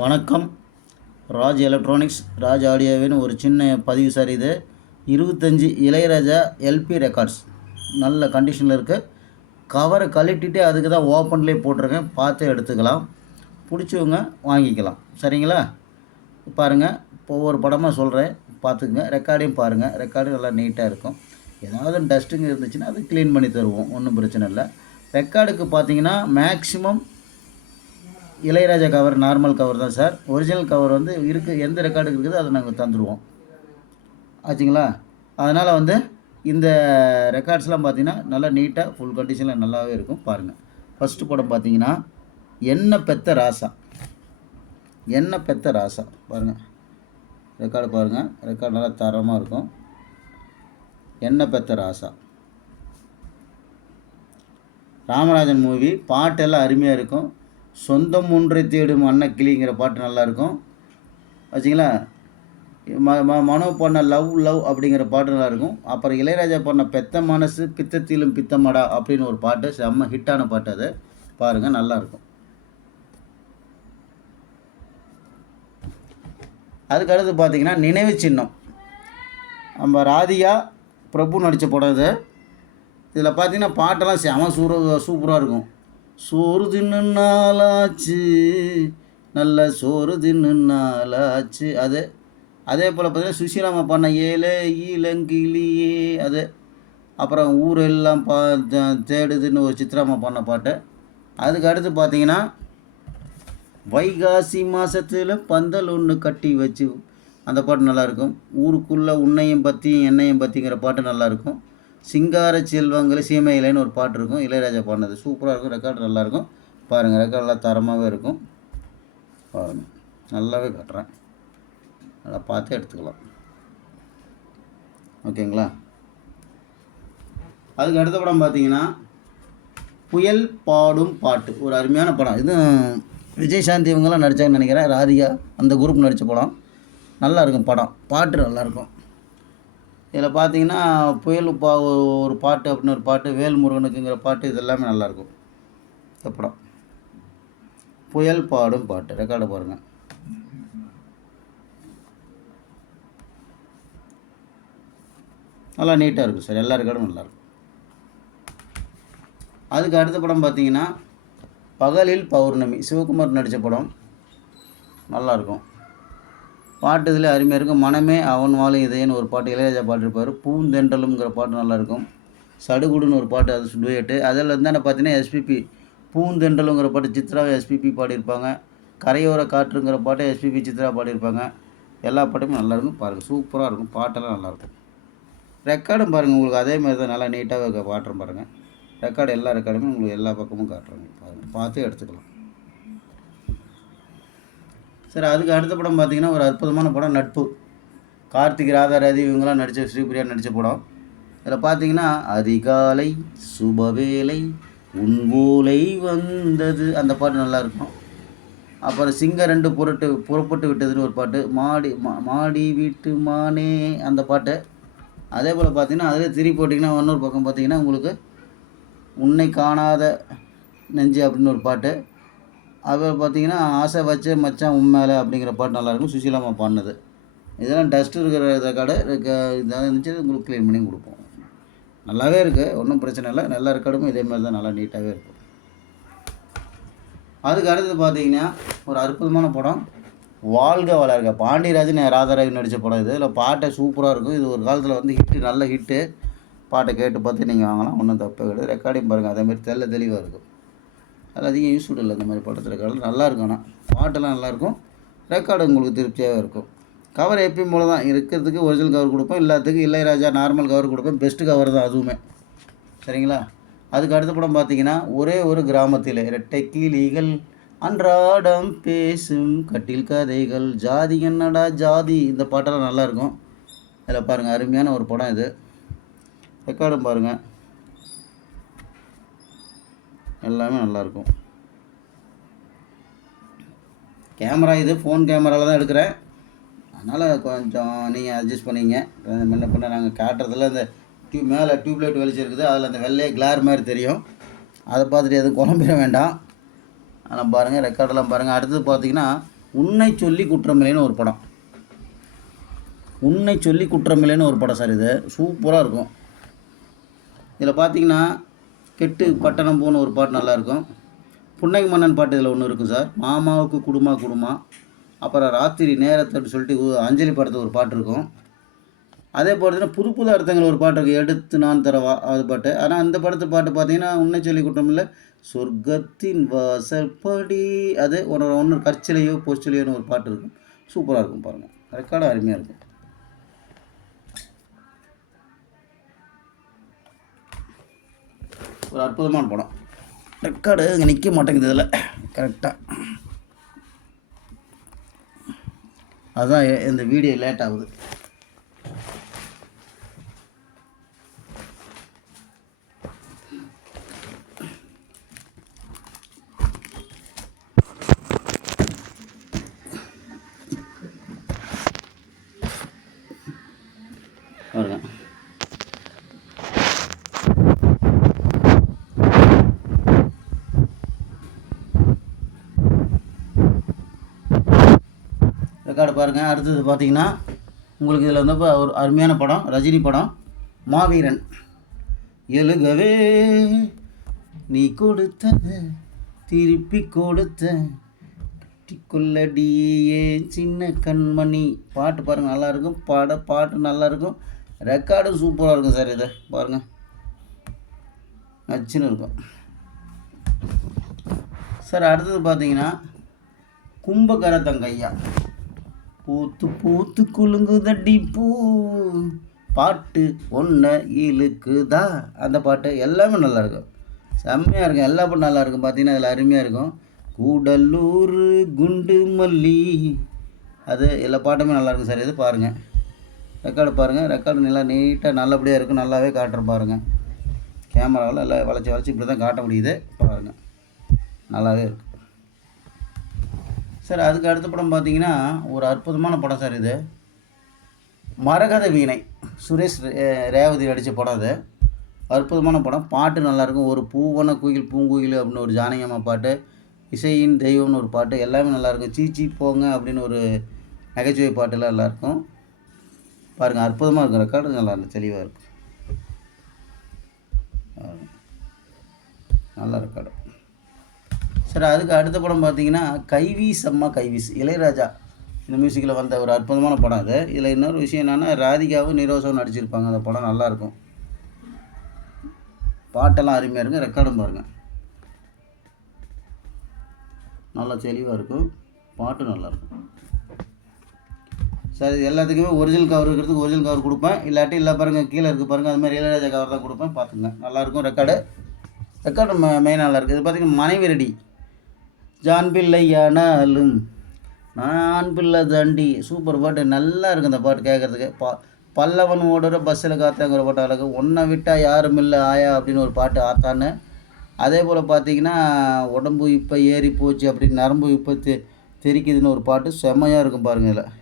வணக்கம். ராஜ் எலக்ட்ரானிக்ஸ், ராஜ் ஆடியோவின் ஒரு சின்ன பதிவு சார். இது 25 இளையராஜா எல்பி ரெக்கார்ட்ஸ் நல்ல கண்டிஷனில் இருக்குது. கவரை கழட்டிட்டு அதுக்கு தான் ஓப்பன்லேயே போட்டிருக்கேன், பார்த்து எடுத்துக்கலாம். பிடிச்சவங்க வாங்கிக்கலாம். சரிங்களா? பாருங்கள், ஒவ்வொரு படமாக சொல்கிறேன், பார்த்துக்குங்க. ரெக்கார்டையும் பாருங்கள். ரெக்கார்டும் நல்லா நீட்டாக இருக்கும். ஏதாவது டஸ்ட்டுங்க இருந்துச்சுன்னா அது க்ளீன் பண்ணி தருவோம், ஒன்றும் பிரச்சனை இல்லை. ரெக்கார்டுக்கு பார்த்தீங்கன்னா maximum Ilaiyaraaja cover normal cover தான் சார். ஒரிஜினல் கவர் வந்து இருக்குது, எந்த ரெக்கார்டுக்கு இருக்குதோ அதை நாங்கள் தந்துடுவோம். ஆச்சுங்களா? அதனால் இந்த ரெக்கார்ட்ஸ்லாம் பார்த்திங்கன்னா நல்லா நீட்டாக ஃபுல் கண்டிஷனில் நல்லாவே இருக்கும். பாருங்கள், ஃபஸ்ட்டு படம் பார்த்திங்கன்னா என்ன பெத்த ராசா. என்ன பெத்த ராசா பாருங்கள், ரெக்கார்டு பாருங்கள். ரெக்கார்டு நல்லா தரமாக இருக்கும். என்ன பெத்த ராசா ராமராஜன் மூவி. பாட்டெல்லாம் அருமையாக இருக்கும். சொந்தம் ஒன்றை தேடும் அன்னக்கிளிங்கிற பாட்டு நல்லாயிருக்கும். வச்சிங்களா? மனோ பண்ண லவ் லவ் அப்படிங்கிற பாட்டு நல்லாயிருக்கும். அப்புறம் இளையராஜா பண்ண பெத்த மனசு பித்தத்திலும் பித்தமடா அப்படின்னு ஒரு பாட்டு, செம்ம ஹிட்டான பாட்டு. அது பாருங்கள், நல்லாயிருக்கும். அதுக்கு அடுத்து பார்த்திங்கன்னா நினைவு சின்னம். நம்ம ராதிகா பிரபு நடித்த படம் இது. இதில் பார்த்திங்கன்னா பாட்டெல்லாம் செம சூப்பராக இருக்கும். சோறு தின்னு நாளாச்சு, நல்ல சோறு தின்னு நாளாச்சு. அதே போல் பார்த்திங்கன்னா சுசீலாமா பண்ண ஏழை இளங்கிளியே அது. அப்புறம் ஊரெல்லாம் தேடுதுன்னு ஒரு சித்ராமா பண்ண பாட்டு. அதுக்கு அடுத்து பார்த்திங்கன்னா வைகாசி மாதத்தில் பந்தல் ஒன்று கட்டி வச்சு அந்த பாட்டு நல்லாயிருக்கும். ஊருக்குள்ளே உன்னையும் பற்றி என்னையும் பற்றிங்கிற பாட்டு நல்லாயிருக்கும். சிங்கார செல்வங்கள் சீமையிலேன்னு ஒரு பாட்டு இருக்கும், இளையராஜா பாடினது. சூப்பராக இருக்கும். ரெக்கார்டு நல்லாயிருக்கும். பாருங்கள், ரெக்கார்டு நல்லா தரமாகவே இருக்கும். பாருங்கள், நல்லாவே கட்டுறேன். நல்லா பார்த்து எடுத்துக்கலாம். ஓகேங்களா? அதுக்கு அடுத்த படம் பார்த்தீங்கன்னா புயல் பாடும் பாட்டு, ஒரு அருமையான படம். இது விஜயசாந்தி இவங்கெல்லாம் நடித்தாங்கன்னு நினைக்கிறேன். ராதிகா அந்த குரூப் நடித்த படம். நல்லாயிருக்கும் படம். பாட்டு நல்லாயிருக்கும். இதில் பார்த்தீங்கன்னா புயல் ஒரு பாட்டு அப்படின்னு ஒரு பாட்டு, வேல்முருகனுக்குங்கிற பாட்டு, இது எல்லாமே நல்லாயிருக்கும். இந்த படம் புயல் பாடும் பாட்டு. ரெக்கார்டு பாருங்கள். நல்லா நீட்டாக இருக்கும் சார். எல்லா ரெக்கார்டும் நல்லாயிருக்கும். அதுக்கு அடுத்த படம் பார்த்தீங்கன்னா பகலில் பௌர்ணமி, சிவகுமார் நடித்த படம். நல்லாயிருக்கும். பாட்டு இதில் அருமையாக இருக்கும். மனமே அவன் வாழும் இதயன்னு ஒரு பாட்டு இளையராஜா பாட்டு இருப்பார். பூந்தெண்டலுங்கிற பாட்டு நல்லாயிருக்கும். சடுகுடுன்னு ஒரு பாட்டு, அது டுயட்டு. அதில் இருந்தால் பார்த்தீங்கன்னா எஸ்பிபி பூந்தெண்டலுங்கிற பாட்டு சித்ரா எஸ்பிபி பாடியிருப்பாங்க. கரையோர காற்றுங்கிற பாட்டு எஸ்பிபி சித்ரா பாடியிருப்பாங்க. எல்லா பாட்டுமே நல்லாயிருக்கும். பாருங்கள், சூப்பராக இருக்கும். பாட்டெல்லாம் நல்லாயிருக்கும். ரெக்கார்டும் பாருங்கள், உங்களுக்கு அதே மாதிரி தான் நல்லா நீட்டாக பாட்டுறேன் பாருங்கள். ரெக்கார்டு எல்லா ரெக்கார்டுமே உங்களுக்கு எல்லா பக்கமும் காட்டுறாங்க. பாருங்கள், பார்த்து எடுத்துக்கலாம். சரி, அதுக்கு அடுத்த படம் பார்த்திங்கன்னா ஒரு அற்புதமான படம், நட்பு. கார்த்திக், ராதாரதி இவங்கெல்லாம் நடித்த, ஸ்ரீபிரியா நடித்த படம். இதில் பார்த்திங்கன்னா அதிகாலை சுபவேளை உன்கோலை வந்தது அந்த பாட்டு நல்லாயிருக்கும். அப்புறம் சிங்கம் 2 புறப்பட்டு விட்டதுன்னு ஒரு பாட்டு, மாடி வீட்டு மானே அந்த பாட்டு. அதே போல் பார்த்திங்கன்னா அதில் திருப்பி போட்டிங்கன்னா இன்னொரு பக்கம் பார்த்திங்கன்னா உங்களுக்கு உன்னை காணாத நெஞ்சு அப்படின்னு ஒரு பாட்டு. அப்புறம் பார்த்திங்கன்னா ஆசை வச்ச மச்சான் உண்மையில அப்படிங்கிற பாட்டு நல்லாயிருக்கும், சுசீலாமா பாடினது. இதெல்லாம் டஸ்ட்டு இருக்கிற ரெக்கார்டு இதாக இருந்துச்சு, உங்களுக்கு க்ளீன் பண்ணி கொடுப்போம். நல்லாவே இருக்குது, ஒன்றும் பிரச்சனை இல்லை. நல்ல ரெக்கார்டும் இதே மாதிரி தான் நல்லா நீட்டாகவே இருக்கும். அதுக்கு அடுத்தது பார்த்திங்கன்னா ஒரு அற்புதமான படம், வாழ்க வளர்க. பாண்டியராஜன் ராதாரவி நடித்த படம் இது. இதில் பாட்டை சூப்பராக இருக்கும். இது ஒரு காலத்தில் ஹிட்டு, நல்ல ஹிட்டு. பாட்டை கேட்டு பார்த்து நீங்கள் வாங்கலாம், ஒன்றும் தப்பே கிடையாது. ரெக்கார்டையும் பாருங்கள், அதேமாதிரி தெளிவாக இருக்கும். அது அதிகம் யூஸ்ஃபுல் இல்லை இந்த மாதிரி படத்தில். ரெக்கார்டு நல்லாயிருக்கும். ஆனால் பாட்டெல்லாம் நல்லாயிருக்கும். ரெக்கார்டு உங்களுக்கு திருப்தியாகவே இருக்கும். கவர் எப்பயும் போல தான் இருக்கிறதுக்கு ஒரிஜினல் கவர் கொடுப்போம், எல்லாத்துக்கும் இளையராஜா நார்மல் கவர் கொடுப்போம். பெஸ்ட்டு கவர் தான் அதுவுமே. சரிங்களா? அதுக்கு அடுத்த படம் பார்த்திங்கன்னா ஒரே ஒரு கிராமத்தில் இரட்டை கிளிகள் அன்றாடம் பேசும் கட்டில் கதைகள், ஜாதி என்னடா ஜாதி, இந்த பாட்டெல்லாம் நல்லாயிருக்கும். இதில் பாருங்கள், அருமையான ஒரு படம் இது. ரெக்கார்டும் பாருங்கள், எல்லாமே நல்லாயிருக்கும். கேமரா இது ஃபோன் கேமராவில் தான் எடுக்கிறேன், அதனால் கொஞ்சம் நீங்கள் அட்ஜஸ்ட் பண்ணிங்க. முன்ன பின்ன நாங்கள் காட்டுறதில் இந்த மேலே டியூப்லைட் வெளிச்சம் இருக்குது, அதில் அந்த வெள்ளையே கிளார் மாதிரி தெரியும். அதை பார்த்துட்டு எதுவும் குழம்பிட வேண்டாம். ஆனால் பாருங்கள், ரெக்கார்டெல்லாம் பாருங்கள். அடுத்தது பார்த்திங்கன்னா உன்னை சொல்லி குற்றமில்லைன்னு ஒரு படம். உன்னை சொல்லி குற்றமில்லைன்னு ஒரு படம் சார். இது சூப்பராக இருக்கும். இதில் பார்த்தீங்கன்னா கெட்டு பட்டணம் போன ஒரு பாட்டு நல்லாயிருக்கும். புன்னகை மன்னன் பாட்டு இதில் ஒன்று இருக்கும் சார். மாமாவுக்கு குடுமா குடுமா, அப்புறம் ராத்திரி நேரத்தை சொல்லிட்டு அஞ்சலி படத்தில் ஒரு பாட்டு இருக்கும். அதே போல் புது புது அர்த்தங்கள் ஒரு பாட்டு இருக்குது, எடுத்து நான் தரவா அது பாட்டு. ஆனால் அந்த படத்து பாட்டு பார்த்தீங்கன்னா உன்னை சொல்லி குற்றம் இல்லை, சொர்க்கத்தின் வாசற்படி, அது ஒன்று கற்சிலையோ பொற்சிலையோன்னு ஒரு பாட்டு இருக்கும். சூப்பராக இருக்கும் பாருங்கள். ரெக்கார்டும் அருமையாக இருக்கும். ஒரு அற்புதமான படம். ரெக்கார்டு இங்கே நிற்க மாட்டேங்குது இதில் கரெக்டாக. அதுதான் இந்த வீடியோ லேட் ஆகுது. பாருங்க. ரெக்கார்டு பாருங்கள். அடுத்தது பார்த்தீங்கன்னா உங்களுக்கு இதில் வந்து இப்போ ஒரு அருமையான படம், ரஜினி படம், மாவீரன். எழுகவே நீ கொடுத்தது திருப்பி கொடுத்த கொள்ளடியே சின்ன கண்மணி பாட்டு பாருங்கள், நல்லாயிருக்கும். பாட்டு நல்லாயிருக்கும். ரெக்கார்டும் சூப்பராக இருக்கும் சார். இதை பாருங்கள், நச்சுன்னு இருக்கும் சார். அடுத்தது பார்த்தீங்கன்னா கும்பகர தங்கையா, பூத்து பூத்து குலுங்குதடி பூ, பாட்டு ஒன்றை இழுக்குதா, அந்த பாட்டு எல்லாமே நல்லாயிருக்கும். செம்மையாக இருக்கும். எல்லா பாட்டும் நல்லாயிருக்கும். பார்த்தீங்கன்னா அதில் அருமையாக இருக்கும். கூடலூர் குண்டு மல்லி, அது எல்லா பாட்டுமே நல்லாயிருக்கும் சார். இது பாருங்கள், ரெக்கார்டு பாருங்கள். ரெக்கார்டு நல்லா நீட்டாக நல்லபடியாக இருக்கும். நல்லாவே காட்டுறேன் பாருங்கள். கேமராவில் எல்லாம் வளைச்சி இப்படி தான் காட்ட முடியுது பாருங்கள். நல்லாவே இருக்குது சார். அதுக்கு அடுத்த படம் பார்த்தீங்கன்னா ஒரு அற்புதமான படம் சார். இது மரகத வீணை, சுரேஷ் ரேவதி நடித்த படம். அது அற்புதமான படம். பாட்டு நல்லாயிருக்கும். ஒரு பூவன குயில் பூங்குயில் அப்படின்னு ஒரு ஜானகியம்மா பாட்டு, இசையின் தெய்வம்னு ஒரு பாட்டு, எல்லாமே நல்லாயிருக்கும். சீச்சி போங்க அப்படின்னு ஒரு நகைச்சுவை பாட்டுலாம் நல்லாயிருக்கும். பாருங்கள், அற்புதமாக இருக்கும். ரெக்கார்டு நல்லா இருக்கும், தெளிவாக இருக்கும். நல்ல ரெக்கார்டு சார். அதுக்கு அடுத்த படம் பார்த்தீங்கன்னா கைவீஸ் அம்மா கைவீஸ், இளையராஜா இந்த மியூசிக்கில் வந்த ஒரு அற்புதமான படம் அது. இதில் இன்னொரு விஷயம் என்னென்னா ராதிகாவும் நிரோசாவும் நடிச்சிருப்பாங்க. அந்த படம் நல்லாயிருக்கும். பாட்டெல்லாம் அருமையாக இருக்கும். ரெக்கார்டும் பாருங்கள், நல்லா தெளிவாக இருக்கும். பாட்டும் நல்லாயிருக்கும் சார். இது எல்லாத்துக்குமே ஒரிஜினல் கவர் இருக்கிறதுக்கு ஒரிஜினல் கவர் கொடுப்பேன். இல்லாட்டி இல்லை பாருங்கள், கீழே இருக்குது பாருங்கள், அது மாதிரி இளையராஜா கவர் தான் கொடுப்பேன். பார்த்துங்க, நல்லாயிருக்கும். ரெக்கார்டு மெயின் நல்லா இருக்குது. இது பார்த்திங்கன்னா மனைவி ரெடி, ஜான் பிள்ளை ஆனாலும் நான் பிள்ளை தாண்டி, சூப்பர் பாட்டு. நல்லா இருக்குது அந்த பாட்டு கேட்குறதுக்கு. பல்லவன் ஓடுற பஸ்ஸில் காத்தாங்கிற பாட்டு அழகு. ஒன்றை விட்டால் யாரும் இல்லை ஆயா அப்படின்னு ஒரு பாட்டு ஆத்தான்னு. அதே போல் பார்த்திங்கன்னா உடம்பு இப்போ ஏறி போச்சு அப்படின்னு, நரம்பு இப்போ தெரிக்குதுன்னு ஒரு பாட்டு செம்மையாக இருக்கும் பாருங்கள். இதில்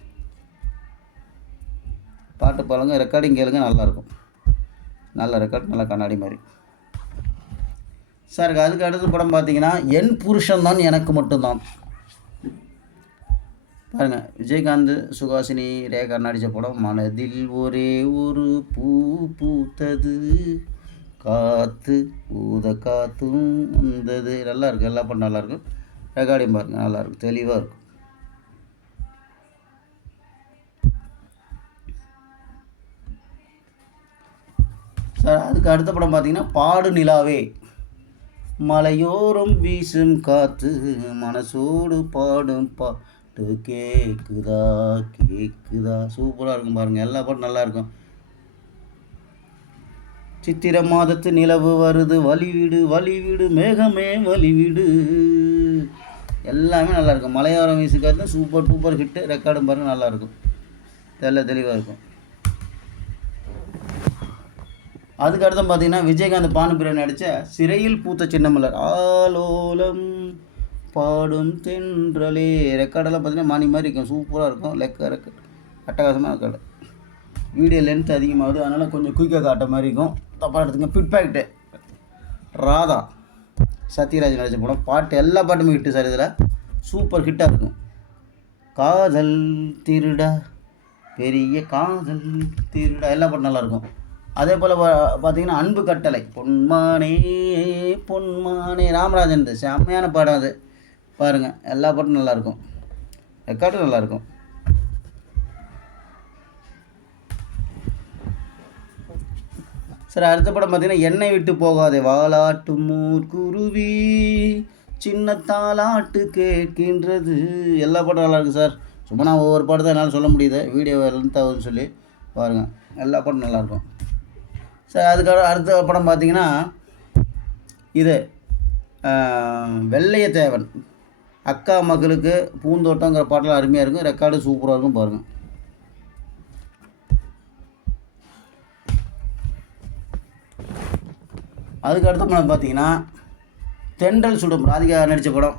பாட்டு பாருங்கள், ரெக்கார்டிங் கேளுங்க, நல்லாயிருக்கும். நல்ல ரெக்கார்ட், நல்ல கண்ணாடி மாதிரி சார். அதுக்கு அடுத்த படம் பார்த்தீங்கன்னா என் புருஷன் தான் எனக்கு மட்டும்தான். பாருங்கள், விஜயகாந்த், சுகாசினி, ரேகா நடித்த படம். மனதில் ஒரே ஒரு பூ பூத்தது, காற்று ஊத காற்றும் வந்தது. நல்லாயிருக்கு. எல்லா படம் நல்லாயிருக்கும். ரெக்கார்டிங் பாருங்கள், நல்லாயிருக்கும், தெளிவாக இருக்கும் சார். அதுக்கு அடுத்த படம் பார்த்தீங்கன்னா பாடு நிலாவே, மலையோரம் வீசும் காற்று மனசோடு பாடும் பாட்டு கேக்குதா கேக்குதா, சூப்பராக இருக்கும் பாருங்கள். எல்லா பாட்டும் நல்லாயிருக்கும். சித்திரை மாதத்து நிலவு வருது, வழிவிடு வழிவிடு மேகமே வழிவிடு, எல்லாமே நல்லாயிருக்கும். மலையோரம் வீசு காற்று சூப்பர் டூப்பர் ஹிட்டு. ரெக்கார்டும் பாருங்கள், நல்லாயிருக்கும். தெளிவாக இருக்கும். அதுக்கு அடுத்து பார்த்தீங்கன்னா விஜயகாந்த் பானுபிரியா நடித்த சிறையில் பூத்த சின்னமலர், ஆலோலம் பாடும் தென்றலே. ரெக்கார்டெல்லாம் பார்த்தீங்கன்னா மணி மாதிரி இருக்கும். சூப்பராக இருக்கும். ரெக்கார்டு அட்டகாசமாக ரெக்கார்டு. வீடியோ லென்த் அதிகமாகுது, அதனால் கொஞ்சம் குயிக்காக காட்ட மாதிரி இருக்கும். தப்பாக எடுத்துங்க. பிட்பேக்ட்டு ராதா, சத்யராஜ் நடித்த படம். பாட்டு எல்லா பாட்டுமே ஹிட்டு சார். இதில் சூப்பர் ஹிட்டாக இருக்கும். காதல் திருடா, பெரிய காதல் திருடா, எல்லா பாட்டும் நல்லாயிருக்கும். அதே போல் பார்த்தீங்கன்னா அன்பு கட்டளை, பொன்மானே பொன்மானே, ராமராஜன் செம்மையான பாடம் அது. பாருங்கள், எல்லா பாட்டும் நல்லாயிருக்கும், ரெக்கார்டும் நல்லாயிருக்கும். சரி, அடுத்த படம் பார்த்தீங்கன்னா என்னை விட்டு போகாதே, வாலாட்டு மூர்க்குருவி சின்ன தாலாட்டு கேட்கின்றது, எல்லா பாட்டும் நல்லாயிருக்கு சார். சும்மா நான் ஒவ்வொரு பாட்டு தான் என்னால் சொல்ல முடியுது, வீடியோ லென்த்தாகுதுன்னு சொல்லி பாருங்கள், எல்லா பாட்டும் நல்லாயிருக்கும். சார் அதுக்காக அடுத்த படம் பார்த்தீங்கன்னா இது வெள்ளையத்தேவன், அக்கா மகளுக்கு பூந்தோட்டங்கிற பாட்டெலாம் அருமையாக இருக்கும், ரெக்கார்டு சூப்பராக இருக்கும் பாருங்கள். அதுக்கு அடுத்த படம் பார்த்தீங்கன்னா தென்றல் சுடும், ராதிகா நடித்த படம்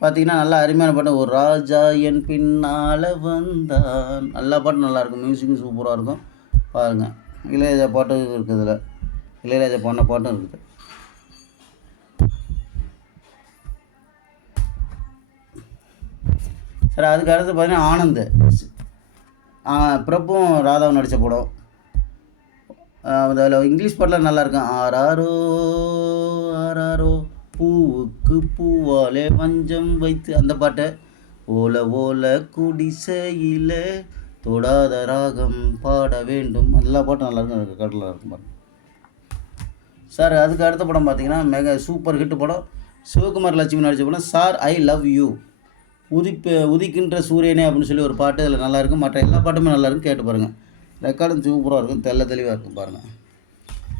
பார்த்தீங்கன்னா நல்லா அருமையான பாட்டு. ஒரு ராஜா என் பின்னால் வந்தான், எல்லா பாட்டும் நல்லாயிருக்கும், மியூசிக்கும் சூப்பராக இருக்கும் பாருங்கள். இளையராஜா பாட்டும் இருக்குது, இதில் இளையராஜா பாடின பாட்டும் இருக்குது. சரி, அதுக்கு அடுத்து பார்த்தீங்கன்னா ஆனந்த், பிரபுவும் ராதாவும் நடித்த படம். அதில் இங்கிலீஷ் பாட்டில் நல்லாயிருக்கும். ஆராரோ ஆராரோ பூவுக்கு பூவாலே வஞ்சம் வைத்து, அந்த பாட்டு. ஓல ஓல குடிசையில் தொடாத ராகம் பாட வேண்டும், எல்லா பாட்டும் நல்லாயிருக்கும், கடலில் இருக்கும் பாருங்க சார். அதுக்கு அடுத்த படம் பார்த்தீங்கன்னா சூப்பர் ஹிட் படம், சிவகுமார் லட்சுமி நடித்த படம் சார் ஐ லவ் யூ. உதிக்கின்ற சூரியனே அப்படின்னு சொல்லி ஒரு பாட்டு அதில் நல்லாயிருக்கும், மற்ற எல்லா பாட்டுமே நல்லாயிருக்கும், கேட்டு பாருங்கள், ரெக்கார்டும் சூப்பராக இருக்கும், தெளிவாக இருக்கும் பாருங்கள்.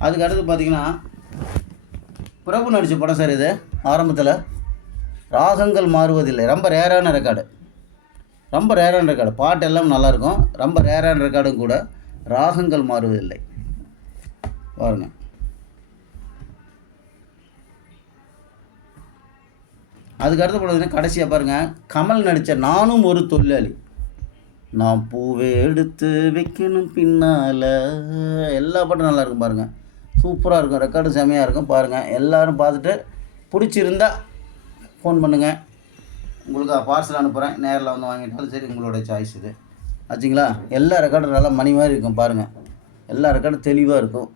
அதுக்கு அடுத்து பார்த்தீங்கன்னா பிரபு நடித்த படம் சார். இது ஆரம்பத்தில் ராகங்கள் மாறுவதில்லை, ரொம்ப ரேரான ரெக்கார்டு, பாட்டு எல்லாம் நல்லாயிருக்கும், ரொம்ப ரேரான ரெக்கார்டும் கூட, ராகங்கள் மாறுவதில்லை பாருங்கள். அதுக்கு அடுத்த படம் கடைசியாக பாருங்கள், கமல் நடித்த நானும் ஒரு தொழிலாளி, நான் பூவே எடுத்து வைக்கணும் பின்னால், எல்லா பாட்டும் நல்லாயிருக்கும் பாருங்கள், சூப்பராக இருக்கும், ரெக்கார்டு செமையாக இருக்கும் பாருங்கள். எல்லோரும் பார்த்துட்டு பிடிச்சிருந்தா ஃபோன் பண்ணுங்கள், உங்களுக்கு பார்சல் அனுப்புகிறேன், நேரில் வந்து வாங்கிட்டாலும் சரி, உங்களோட சாய்ஸ் இது ஆச்சுங்களா. எல்லா ரெக்கார்டும் நல்லா மணி மாதிரி இருக்கும் பாருங்கள், எல்லா ரெக்கார்டும் தெளிவாக இருக்கும்,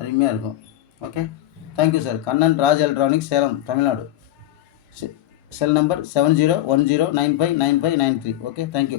அருமையாக இருக்கும். Okay, thank you sir. Kannan Raj electronics, Salem, Tamil Nadu. Cell number 7010959593. Okay, thank you.